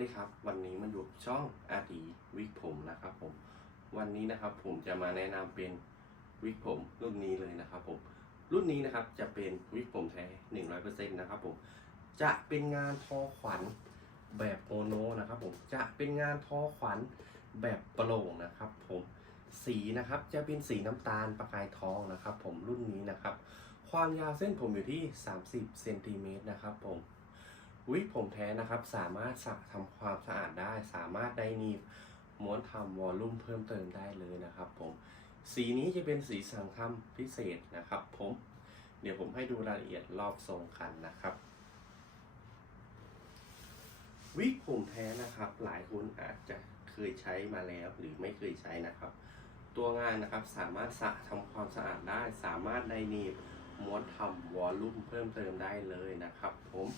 ดีครับวันนี้มาอยู่ช่องอาตีวิกผมนะครับผม วันนี้นะครับผมจะมาแนะนำเป็นวิกผมรุ่นนี้เลยนะครับผม รุ่นนี้นะครับจะเป็นวิกผมแท้หนึ่งร้อยเปอร์เซ็นต์นะครับผม จะเป็นงานทอขวัญแบบโมโนนะครับผม จะเป็นงานทอขวัญแบบโปร่งนะครับผม สีนะครับจะเป็นสีน้ำตาลประกายทองนะครับ ผมรุ่นนี้นะครับ ความยาวเส้นผมอยู่ที่ 30เซนติเมตรนะครับผม วิกผมแท้นะครับ สามารถสระทำความสะอาดได้ สามารถได้นีบม้วนทำวอลลุ่มเพิ่มเติมได้เลยนะครับผม สีนี้จะเป็นสีสังคำพิเศษนะครับ ผม เดี๋ยวผมให้ดูรายละเอียดรอบทรงกันนะครับ วิกผมแท้นะครับ หลายคนอาจจะเคยใช้มาแล้วหรือไม่เคยใช้นะครับ ตัวงานนะครับสามารถสระทำความสะอาดได้ สามารถได้นีบม้วนทำวอลลุ่มเพิ่มเติมได้เลยนะครับ ผม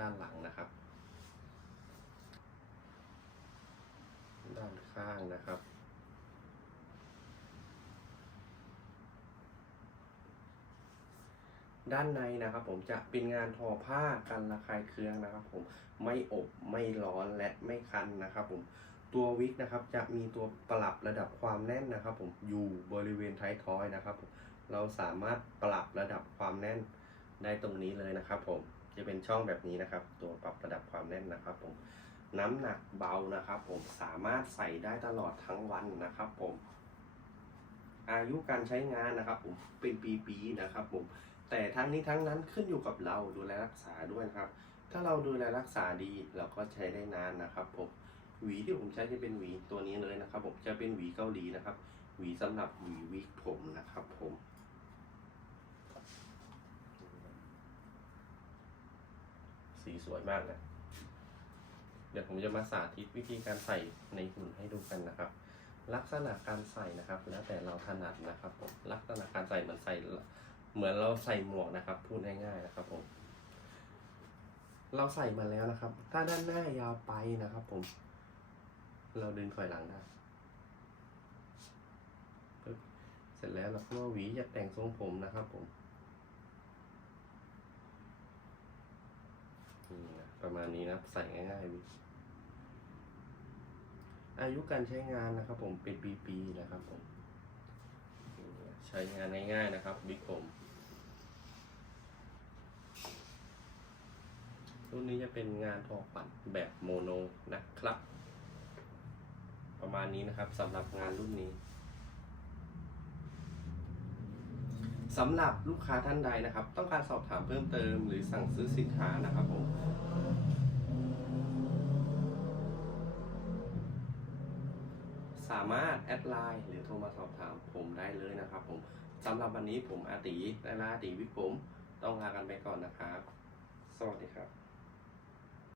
ด้านหลังนะครับ ด้านข้างนะครับ ด้านในนะครับ ผมจะเป็นงานทอผ้ากันระคายเคืองนะครับ ผมไม่อบไม่ร้อนและไม่คันนะครับ ผมตัววิกนะครับจะมีตัวปรับระดับความแน่นนะครับ ผมอยู่บริเวณท้ายทอยนะครับผมเราสามารถปรับระดับความแน่นได้ตรงนี้เลยนะครับผม จะเป็นช่องแบบนี้นะครับ ตัวปรับระดับความแน่นนะครับผมน้ำหนักเบานะครับ ผมสามารถใส่ได้ตลอดทั้งวันนะครับผม อายุการใช้งานนะครับ ผมเป็นปีๆนะครับ ผม แต่ทั้งนี้ทั้งนั้นขึ้นอยู่กับเราดูแลรักษาด้วยครับ ถ้าเราดูแลรักษาดีเราก็ใช้ได้นานนะครับ ผมหวีที่ผมใช้จะเป็นหวีตัวนี้เลยนะครับ ผมจะเป็นหวีเกาหลีนะครับ หวีสำหรับหวีวิกผมนะครับ ผม สีสวยมากนะ เดี๋ยวผมจะมาสาธิตวิธีการใส่ในหุ่นให้ดูกันนะครับ ลักษณะการใส่นะครับ แล้วแต่เราถนัดนะครับผมลักษณะการใส่เหมือนใส่เหมือนเราใส่หมวกนะครับ พูดง่ายๆนะครับผมเราใส่มาแล้วนะครับ ถ้าด้านหน้ายาวไปนะครับ ผม เราดึงถอยหลังได้เสร็จแล้วเราก็หวีจะแต่งทรงผมนะครับ ผม นี่นะประมาณนี้นะใส่ง่ายๆวิอายุการใช้งานนะครับผมเป็นปีๆนะครับผมใช้งานง่ายๆนะครับบิ๊กผมรุ่นนี้จะเป็นงานทอปัดแบบโมโนนะครับ ประมาณนี้นะครับสำหรับงานรุ่นนี้ สำหรับลูกค้าท่านใดนะครับ ต้องการสอบถามเพิ่มเติมหรือสั่งซื้อสินค้านะครับผมสามารถแอดไลน์หรือโทรมาสอบถามผมได้เลยนะครับผมสำหรับวันนี้ผมอาตีและลาอาตีวิกผม ต้องลากันไปก่อนนะครับ สวัสดีครับ